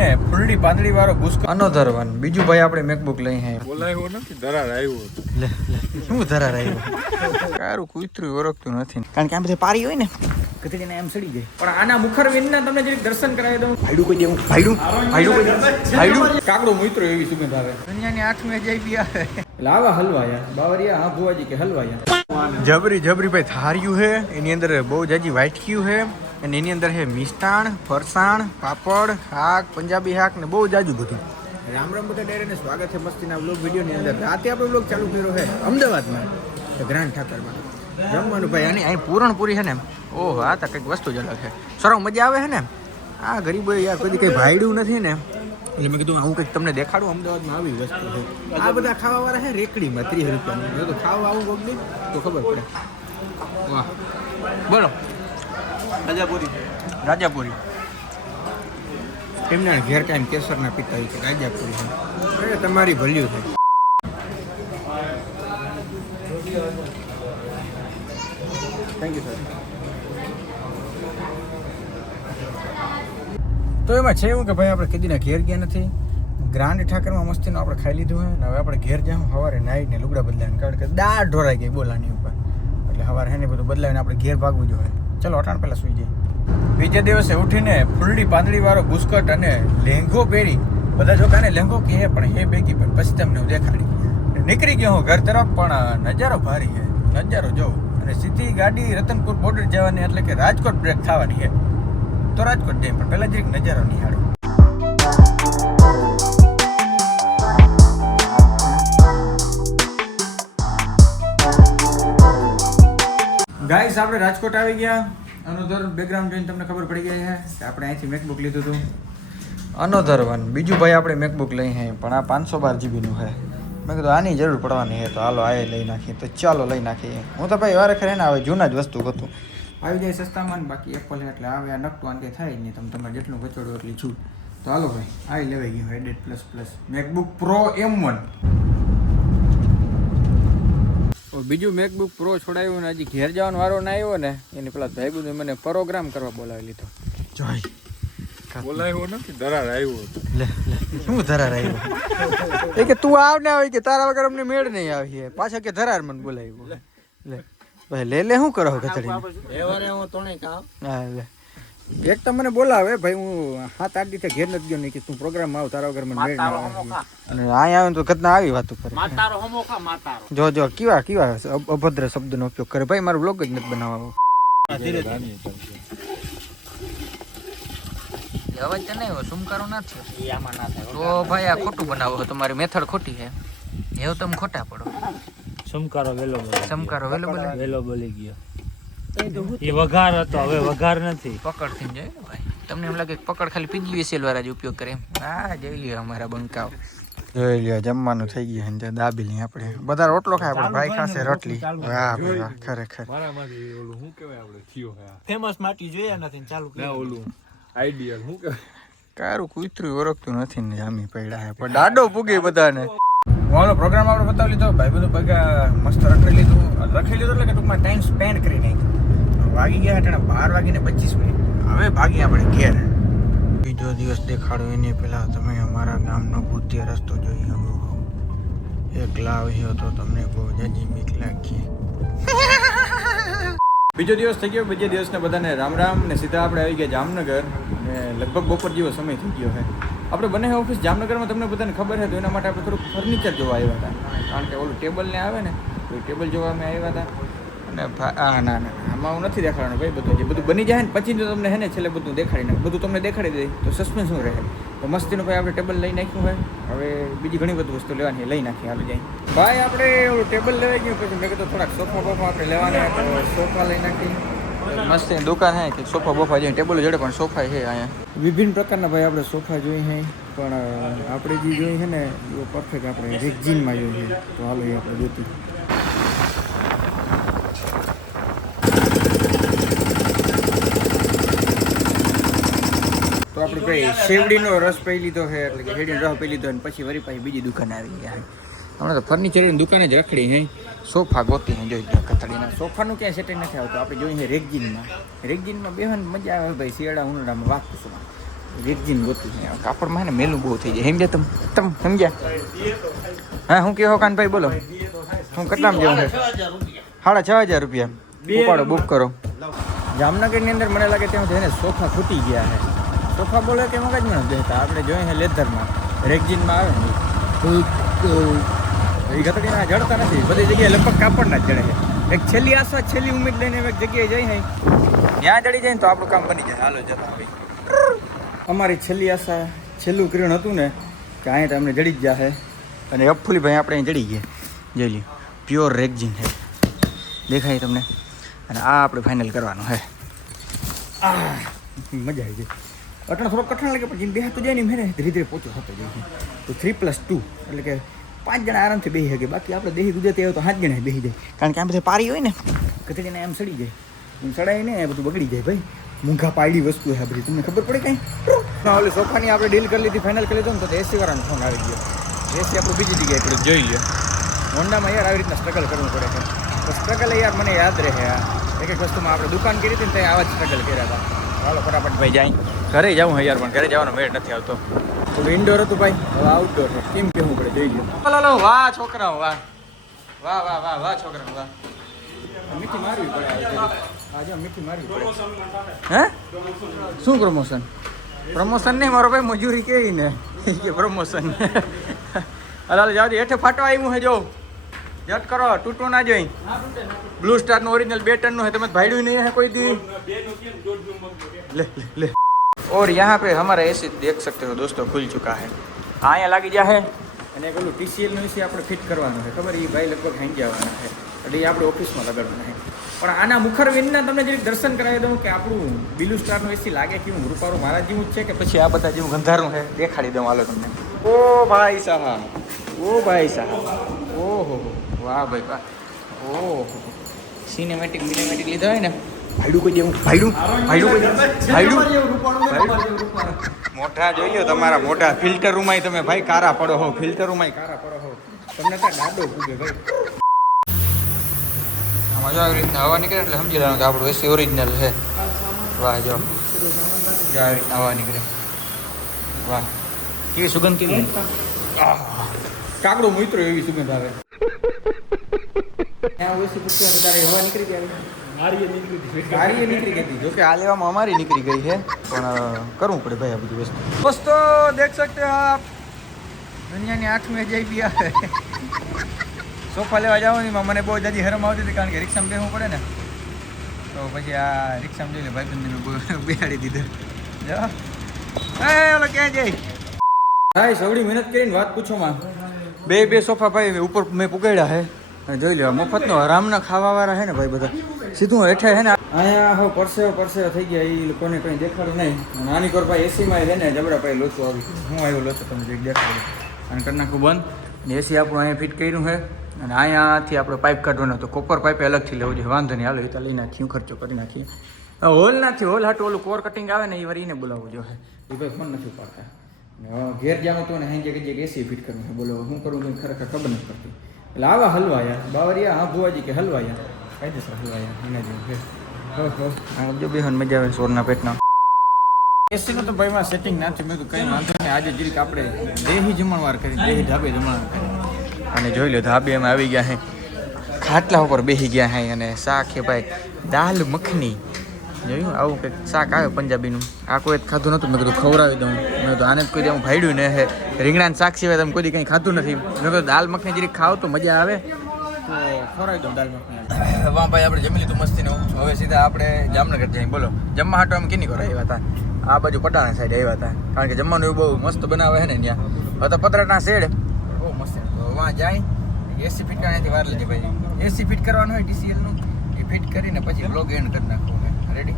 ઉઠીને ફૂલડી પાંદડી વાળો બુસ્કો અનોધર વન બીજું ભાઈ આપણે મેકબુક લઈ હે બોલાયો નથી ધરાર આવ્યો લે શું ધરાર આવ્યો કારું કૂતરું ઓળખતું નથી કારણ કે આ બધે પારી હોય ને કતડીને એમ સડી જાય પણ આના મુખર વિનના તમને જરીક દર્શન કરાવી દઉં ભાઈડું કોઈ દેવું ભાઈડું કાકડો મિત્રો એવી સુગંધ આવે દુનિયાની આઠમી જઈ આવે લાવા હલવાયા બાવરિયા હા ભુવાજી કે હલવાયા જબરી ભાઈ થાર્યું હે એની અંદર બહુ જાજી વાટક્યું હે અને એની અંદર હે મિષ્ટાણ ફરસાણ પાપડ શાક પંજાબી શાક ને બહુ જાજુ બધું રામ બધા ડેરીને સ્વાગત છે મસ્તીના વ્લોગ વિડીયોની અંદર રાતે આપણે વ્લોગ ચાલુ કર્યો છે અમદાવાદમાં ગ્રાન્ડ ઠાકરમાં જમવાનું ભાઈ આની અહીં પૂરણપૂરી છે ને ઓહો આ તો કંઈક વસ્તુ જ અલગ છે સરો મજા આવે છે ને આ ગરીબો યાર કોઈ કંઈ ભાઈડું નથી ને એટલે મેં કીધું હું કંઈક તમને દેખાડું અમદાવાદમાં આવી વસ્તુ છે આ બધા ખાવાવાળા છે રેકડીમાં 30 રૂપિયાનું જો તો ખાવા આવું કોક નહીં તો ખબર પડે વાહ બોલો રાજાપુરી એમના ઘેર કાંઈ કેસરના પીતા હોય છે રાજાપુરી છે તમારી ભલ્યું છે થેન્ક યુ સર તો એમાં છે એવું કે ભાઈ આપણે કદીના ઘેર ગયા નથી ગ્રાન્ડ ઠાકરમાં મસ્તીનો આપણે ખાઈ લીધું હોય ને હવે આપણે ઘેર જાઉં સવારે નાહીને લુગડા બદલાવીને કારણ કે દાળ ઢોરાઈ ગઈ બોલાની ઉપર એટલે સવારે હે ને બધું બદલાવીને આપણે ઘેર ભાગવું જોઈએ ચલો અટાણ પહેલાં સુઈ જઈએ બીજે દિવસે ઉઠીને ફૂલડી પાંદડી વાળો બુસ્કટ અને લહેંગો પહેરી બધા જોકાને લહેંગો કહે પણ હે બેગી પણ પછી તમને હું દેખાડી નીકળી ગયો હું ઘર તરફ પણ નજારો ભારી છે નજારો જોઉં અને સીધી ગાડી રતનપુર બોર્ડર જવાની એટલે કે રાજકોટ બ્રેક થવાની છે તો રાજકોટ જઈએ પણ પહેલાં જરીક નજારો નિહાળો ગાઈસ આપણે રાજકોટ આવી ગયા અનોધર બેકગ્રાઉન્ડ જોઈને તમને ખબર પડી ગઈ છે કે આપણે અહીંથી મેકબુક લીધું હતું અનોધર વન બીજું ભાઈ આપણે મેકબુક લઈ હે પણ આ 512 જીબીનું છે મેં કીધું આની જરૂર પડવાની છે તો હાલો આ લઈ નાખીએ તો ચાલો લઈ નાખીએ હું તો ભાઈ વારે ખરે ને આવે જૂના જ વસ્તુ હતું આવી જાય સસ્તામાં બાકી એપલ એટલે આવે આ નકટું આંતે થાય નહીં તમે તમારે જેટલું કચોડો એટલી છૂટ તો હાલો ભાઈ આ લેવાઈ ગયું added plus MacBook pro M1 બીજું મેકબુક પ્રો છોડાયું ને હજી ઘેર જવાનો વારો ના આવ્યો ને એની પેલા ભાઈ બધું મને પ્રોગ્રામ કરવા બોલાવી લીધો જોઈ બોલાયો નથી ધરાર આવ્યો લે શું ધરાર આવ્યો એ કે તું આવ ને આવી કે તારા વગર અમને મેળ નહીં આવી પાછા કે ધરાર મને બોલાવ્યો લે ભાઈ લે શું કરો કચડી એવારે હું તોણે કામ હા લે એક તો મને બોલાવે ભાઈ હું 7-8 દિવસે ઘેર નથી ગયો નહીં કે તું પ્રોગ્રામ આવ તારા વગર મને મેળ ના આવે અને અહીંયા આવે તો કદના આવી વાતો કરે માતારો હમોખા માતારો જો કેવા અભદ્ર શબ્દનો ઉપયોગ કરે ભાઈ મારો બ્લોગ જ નથી બનાવવો અવાજ તો નહીં સુમકારો ના થયો આમાં ના થાય તો ભાઈ આ ખોટું બનાવો તમારી મેથડ ખોટી છે એવું તમે ખોટા પડો સમકારો વેલો બોલી ગયો એ વઘાર હતો હવે વઘાર નથી પકડ થઈ જાય ને ભાઈ તમને એમ લાગે પકડ ખાલી PGVCL વાળા જ ઉપયોગ કરે એમ હા જોઈ લ્યો અમારા બંકાવ જોઈ લ્યો જમવાનું થઈ ગયું ને દાબેલી આપણે બધા રોટલો ખાય આપણે ભાઈ ખાશે રોટલી વાહ ભાઈ વાહ ખરેખર મારામાંથી ઓલું શું કહેવાય આપણે થયો હે ફેમસ માટી જોયા નથી ચાલુ ના ઓલું આઈડિયલ શું કહેવાય કારું કૂતરું ઓળખતું નથી ને જામી પડ્યા હે પણ દાડો પૂગી બધાને ઓલો પ્રોગ્રામ આપણે બતાવી લીધો ભાઈ બધું પગા મસ્ત રખી લીધું એટલે કે ટૂંકમાં ટાઈમ સ્પેન્ડ કરી નાખ્યો વાગી ગયા હતા 12:25 હવે ભાગી આપણે ઘેર બીજો દિવસ દેખાડો એની પહેલા તમે અમારા ગામનો ભૂતિયા રસ્તો જોઈ શકો એકલા આવ્યો તો તમને બહુ જાજી બીક લાગી બીજો દિવસ થઈ ગયો બીજા દિવસને બધાને રામ ને સીધા આપણે આવી ગયા જામનગર ને લગભગ બપોર જેવો સમય થઈ ગયો છે આપણે બંને ઓફિસ જામનગરમાં તમને બધાને ખબર છે તો એના માટે આપણે થોડુંક ફર્નિચર જોવા આવ્યા હતા કારણ કે ઓલું ટેબલ ને આવે ને તો એ ટેબલ જોવા અમે આવ્યા હતા અને ના આમાં હું નથી દેખાડવાનું ભાઈ બધું જે બધું બની જાય ને પછી તો તમને હે ને છેલ્લે બધું દેખાડી નાખ બધું તમને દેખાડી દે તો સસ્પેન્સ શું રહે તો મસ્તીનું ભાઈ આપણે ટેબલ લઈ નાખ્યું હોય હવે બીજી ઘણી બધી વસ્તુ લેવાની લઈ નાખીએ હાલ જાય ભાઈ આપણે ઓલું ટેબલ લેવાઈ ગયું પછી મેં કીધું થોડાક સોફા બોફા આપણે લેવાના તો સોફા લઈ નાખી મસ્ત દુકાન હે કે સોફા બોફા જોઈએ ટેબલ જોડે પણ સોફા છે અહીંયા વિભિન્ન પ્રકારના ભાઈ આપણે સોફા જોઈએ છે પણ આપણે જે જોઈએ છે ને એ પરફેક્ટ આપણે રેક્ઝિનમાં જોઈએ તો હાલો એ આપણે જોતી તો આપણે ભાઈ શેવડીનો રસ પી લીધો છે એટલે કે શેરડીનો રસ પી લીધો અને પછી વળી પાછી બીજી દુકાન આવી ગયા હમણાં તો ફર્નિચરની દુકાને જ રખડી હે સોફા ગોતી હે જોઈ કથળીના સોફાનું ક્યાંય સેટિંગ નથી આવતું આપણે જોઈએ રેક્ઝિનમાં બેહવાની મજા આવે ભાઈ શિયાળા ઉનાળામાં વાત પૂછવા રેક્ઝિન ગોતું છે કાપડમાં ને મેલું બહુ થઈ જાય સમજ્યા તમે સમજ્યા હા હું કહો કાનભાઈ બોલો હું કેટલામાં જેવું છે 6,500 રૂપિયા ઉપાડો બુક કરો જામનગરની અંદર મને લાગે ત્યાં જઈને સોફા ફૂટી ગયા છે સોફા બોલે કે મગજમાં જ દેતા આપણે જોઈએ છે લેધરમાં રેક્ઝિનમાં આવે ને એ ગતડીના જડતા નથી બધી જગ્યાએ લગભગ કાપડના જ જડે છે એક છેલ્લી આશા છેલ્લી ઉમેદ લઈને એક જગ્યાએ જઈ છે ત્યાં જડી જાય ને તો આપણું કામ બની જાય હાલો જતા ભાઈ અમારી છેલ્લી આશા છેલ્લું કિરણ હતું ને કે અહીંયા તો અમને જડી જ જશે અને અપફુલી ભાઈ આપણે અહીં જડી ગયા જોઈ લ્યો પ્યોર રેક્ઝિન છે દેખાય તમને અને આ આપણે ફાઇનલ કરવાનું છે મજા આવી ગઈ અટણ થોડો કઠણ લાગે પણ જેમ બેસતો જાય ને મેં ધીરે ધીરે પોચો થતો જાય તો 3+2 એટલે કે 5 જણા આરામથી બેસી શકે બાકી આપણે દેહી ગુજરાતી આવ્યો તો 7 જણા બેસી જાય કારણ કે આ બધે પારી હોય ને કચડીને એમ સડી જાય એમ સડાય ને બધું બગડી જાય ભાઈ મૂંઘા પાડી વસ્તુ છે બધી તમને ખબર પડે કાંઈ ઓલી સોફાની આપણે ડીલ કરી લીધી ફાઇનલ કરી લીધું ને તો એસી વાળાનો ફોન આવી ગયો એસી આપણું બીજી જગ્યાએ પડ્યું જોઈ લે હોન્ડામાં યાર આવી રીતના સ્ટ્રગલ કરવું પડે છે તો સ્ટ્રગલ યાર મને યાદ રહે આ એક એક વસ્તુમાં આપણે દુકાન કરી હતી ને ત્યાં આવા જ સ્ટ્રગલ કર્યા હતા ચાલો ફટાફટ ભાઈ જાય ઘરે જાઉં યાર પણ ઘરે જવાનો મેળ નથી આવતો થોડું ઇન્ડોર હતું ભાઈ હવે આઉટડોર છે કેમ કેવું પડે જોઈ લો ચાલો વાહ છોકરાઓ વાહ વાહ વાહ વાહ વાહ છોકરાઓ વાહ મીઠી મારવી પડે આજે મીઠી મારવી પડે હે શું પ્રમોશન પ્રમોશન નહીં મારો ભાઈ મજૂરી કેવી ને કે પ્રમોશન હાલ જાવ હેઠે ફાટવા આવ્યું છે જો જટ કરો તૂટવું ના જોઈ બ્લુ સ્ટારનું ઓરિજિનલ 2 ટનનું है તમે ભાડ્યું नहीं है कोई दी ले ले ले और यहाँ पे हमारा एसी देख सकते हो दोस्तों खुल चुका है हाँ यहाँ लागी जा है અને પેલું TCL નું એસી આપણે ફિટ કરવાનું છે ખબર એ ભાઈ લગભગ હાંજી આવવાના છે એટલે એ આપણે ઓફિસમાં લગાડવાના છે પણ આના મુખરવિંદના તમને જરીક દર્શન કરાવી દઉં કે આપણું બ્લુ સ્ટારનું એસી લાગે કેવું રૂપારું મારા જેવું જ છે કે પછી આ બધા જેવું ગંધારું છે દેખાડી દઉં હાલો તમને ઓ ભાઈ સાહેબ ઓ ભાઈ સાહેબ ઓહો વાહ ભાઈ વાહ ઓહો સિનેમેટિક લીધા હોય ને ભાઈડું કોઈ દેવું ભાઈડું મોઢા જોઈ લો તમારા મોઢા ફિલ્ટર રૂમાય તમે ભાઈ કારા પડો હો ફિલ્ટર રૂમાય કારા પડો હો તમને ત્યાં ગાડો પૂગે ભાઈ આમાં જો આવી રીતના હવા નીકળે એટલે સમજી લેવાનું કે આપણું એસી ઓરિજિનલ છે વાહ જો આવી રીતના હવા નીકળે વાહ કેવી સુગંધ કેવી કાકડો મિત્રો એવી સુગંધ આવે ત્યાં ઓછી પૂછ્યા તો તારે હવા નીકળી ગઈ ગાડીએ નીકળી ગઈ હતી જોકે આ લેવામાં અમારી નીકળી ગઈ છે પણ કરવું પડે ભાઈ આ બધી વસ્તુ દોસ્તો દેખ सकते हो आप દુનિયાની 8મી અજાયબી આવે સોફા લેવા જવાની મને બહુ જાજી હરમ આવતી હતી કારણ કે રિક્ષામાં બેસવું પડે ને તો પછી આ રિક્ષામાં જઈને ભાઈબંધને બેહાડી દીધો જો એ ઓલો ક્યાં જાય ભાઈ સવડી મહેનત કરીને વાત પૂછોમાં બે સોફા ભાઈ ઉપર મેં પુગાડ્યા છે જોઈ લો મફતનો આરામના ખાવાવાળા છે ને ભાઈ બધા સીધું હેઠે છે ને અહીંયા હવે પરસેવો થઈ ગયા એ લોકોને કંઈ દેખાડું નહીં નાની કોર ભાઈ એસીમાં છે ને જબરા ભાઈ લોચો આવી હું આવ્યો લોચો તમને જોઈ દેખાડું અને કરી નાખું બંધ ને એસી આપણું અહીંયા ફિટ કર્યું છે અને અહીંયાથી આપણે પાઇપ કાઢવાનો તો કોપર પાઇપ અલગથી લેવું જોઈએ વાંધો નહીં હાલો એ તો લઈ નાખીએ ખર્ચો કરી નાખીએ હોલ નથી હોલ હાટું ઓલું કોર કટિંગ આવે ને એ વરીને બોલાવવું જોઈએ એ ભાઈ ફોન નથી પાડતા ઘેર જાણો તો ને હેંગે કે એસી ફિટ કરવું છે બોલો હું કરું તો ખરેખર ખબર નથી પડતી એટલે આવા હલવાયા બાવરિયા હા ભુવાજી કે હલવાયા કાયદેસર હલવાયા એના જેવું છે જો બેહન મજા આવે સોરના પેટના એસીનું તો ભાઈમાં સેટિંગ નથી મેં કંઈ વાંધો નહીં આજે જરીક આપણે દેહી જમણવાર કરી દેહી ધાબે જમણવાર કરી અને જોઈ લો ધાબે એમાં આવી ગયા હે ખાટલા ઉપર બેસી ગયા હે અને શાક છે ભાઈ દાલ મખની જોયું આવું કંઈક શાક આવે પંજાબીનું આ કોઈ ખાધું નહોતું મેં કીધું ખવડાવી દઉં મેં તો આને જ કોઈ હું ભાડ્યું ને હે રીંગણાનું શાક સિવાય તમે કોઈ કંઈ ખાધું નથી મેં કીધું દાલ મખની જરીક ખાવ તો મજા આવે તો ખવડાવી દઉં દાલ મખની વાહ ભાઈ આપણે જમી લીધું મસ્તીનું હવે સીધા આપણે જામનગર જઈએ બોલો જમવા હાટો અમે કેની કરો આવ્યા હતા આ બાજુ પટાણા સાઈડ આવ્યા હતા કારણ કે જમવાનું એવું બહુ મસ્ત બનાવે છે ને ત્યાં હવે તો પતરાના શેડ બહુ મસ્ત તો વાં જાય એસી ફિટ કરવાથી વાર લીધી ભાઈ એસી ફિટ કરવાનું હોય TCL નું એ ફિટ કરીને પછી બ્લોગ એન્ડ કરી નાખવું રેડી